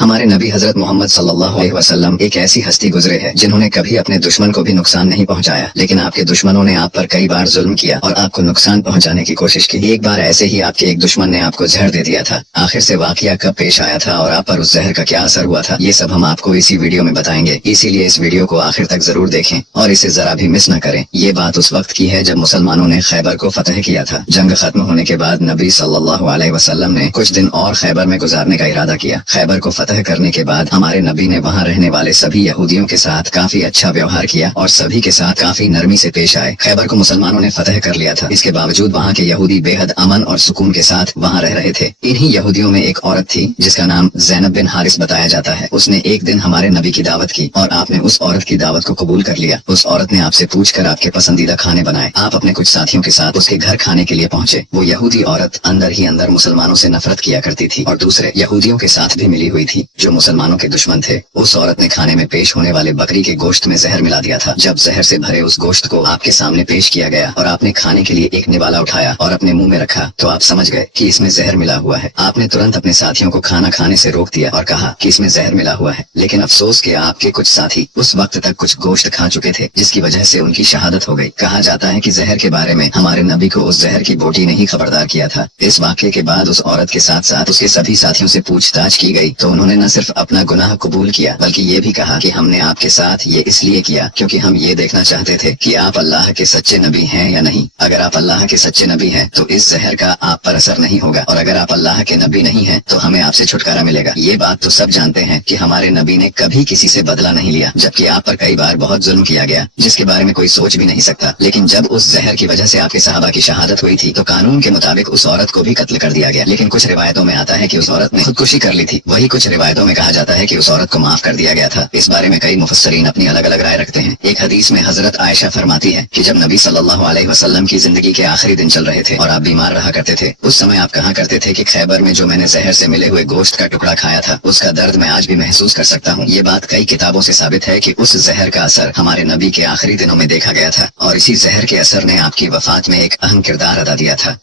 ہمارے نبی حضرت محمد صلی اللہ علیہ وسلم ایک ایسی ہستی گزرے ہے جنہوں نے کبھی اپنے دشمن کو بھی نقصان نہیں پہنچایا، لیکن آپ کے دشمنوں نے آپ پر کئی بار ظلم کیا اور آپ کو نقصان پہنچانے کی کوشش کی۔ ایک بار ایسے ہی آپ کے ایک دشمن نے آپ کو زہر دے دیا تھا۔ آخر سے واقعہ کب پیش آیا تھا اور آپ پر اس زہر کا کیا اثر ہوا تھا، یہ سب ہم آپ کو اسی ویڈیو میں بتائیں گے، اسی لیے اس ویڈیو کو آخر تک ضرور دیکھیں اور اسے ذرا بھی مس نہ کریں۔ یہ بات اس وقت کی ہے جب مسلمانوں نے خیبر کو فتح کیا تھا۔ جنگ ختم ہونے کے بعد نبی صلی اللہ علیہ وسلم نے کچھ دن اور خیبر میں گزارنے کا ارادہ کیا۔ خیبر کو فتح کرنے کے بعد ہمارے نبی نے وہاں رہنے والے سبھی یہودیوں کے ساتھ کافی اچھا ویوہار کیا اور سبھی کے ساتھ کافی نرمی سے پیش آئے۔ خیبر کو مسلمانوں نے فتح کر لیا تھا، اس کے باوجود وہاں کے یہودی بے حد امن اور سکون کے ساتھ وہاں رہ رہے تھے۔ انہی یہودیوں میں ایک عورت تھی جس کا نام زینب بن حارث بتایا جاتا ہے۔ اس نے ایک دن ہمارے نبی کی دعوت کی اور آپ نے اس عورت کی دعوت کو قبول کر لیا۔ اس عورت نے آپ سے پوچھ کر آپ کے پسندیدہ کھانے بنائے۔ آپ اپنے کچھ ساتھیوں کے ساتھ اس کے گھر کھانے کے لیے پہنچے۔ وہ یہودی عورت اندر ہی اندر مسلمانوں سے نفرت کیا کرتی تھی اور دوسرے یہودیوں کے ساتھ بھی ملی ہوئی تھی جو مسلمانوں کے دشمن تھے۔ اس عورت نے کھانے میں پیش ہونے والے بکری کے گوشت میں زہر ملا دیا تھا۔ جب زہر سے بھرے اس گوشت کو آپ کے سامنے پیش کیا گیا اور آپ نے کھانے کے لیے ایک نوالا اٹھایا اور اپنے منہ میں رکھا تو آپ سمجھ گئے کہ اس میں زہر ملا ہوا ہے۔ آپ نے ترنت اپنے ساتھیوں کو کھانا کھانے سے روک دیا اور کہا کہ اس میں زہر ملا ہوا ہے، لیکن افسوس کہ آپ کے کچھ ساتھی اس وقت تک کچھ گوشت کھا چکے تھے جس کی وجہ سے ان کی شہادت ہو گئی۔ کہا جاتا ہے کہ زہر کے بارے میں ہمارے نبی کو اس زہر کی بوٹی نے ہی خبردار کیا تھا۔ اس واقعے کے بعد اس عورت کے ساتھ ساتھ اس کے سبھی ساتھیوں سے پوچھ تاچھ کی گئی تو انہوں نے نہ صرف اپنا گناہ قبول کیا بلکہ یہ بھی کہا کہ ہم نے آپ کے ساتھ یہ اس لیے کیا کیونکہ ہم یہ دیکھنا چاہتے تھے کہ آپ اللہ کے سچے نبی ہیں یا نہیں۔ اگر آپ اللہ کے سچے نبی ہیں تو اس زہر کا آپ پر اثر نہیں ہوگا، اور اگر آپ اللہ کے نبی نہیں ہیں تو ہمیں آپ سے چھٹکارا ملے گا۔ یہ بات تو سب جانتے ہیں کہ ہمارے نبی نے کبھی کسی سے بدلہ نہیں لیا، جبکہ آپ پر کئی بار بہت ظلم کیا گیا جس کے بارے میں کوئی سوچ بھی نہیں سکتا۔ لیکن جب اس زہر کی وجہ سے آپ کے صحابہ کی شہادت ہوئی تھی تو قانون کے مطابق اس عورت کو بھی قتل کر دیا گیا، لیکن کچھ روایتوں میں آتا ہے کہ اس عورت نے خودکشی کر لی تھی۔ وہی کچھ روایتوں میں کہا جاتا ہے کہ اس عورت کو معاف کر دیا گیا تھا۔ اس بارے میں کئی مفسرین اپنی الگ الگ رائے رکھتے ہیں۔ ایک حدیث میں حضرت عائشہ فرماتی ہے کہ جب نبی صلی اللہ علیہ وسلم کی زندگی کے آخری دن چل رہے تھے اور آپ بیمار رہا کرتے تھے، اس سمے آپ کہا کرتے تھے کہ خیبر میں جو میں نے زہر سے ملے ہوئے گوشت کا ٹکڑا کھایا تھا اس کا درد میں آج بھی محسوس کر سکتا ہوں۔ یہ بات کئی کتابوں سے ثابت ہے کہ اس زہر کا اثر ہمارے نبی کے آخری دنوں میں دیکھا گیا تھا اور اسی زہر کے اثر نے آپ کی وفات میں ایک اہم کردار ادا کیا تھا۔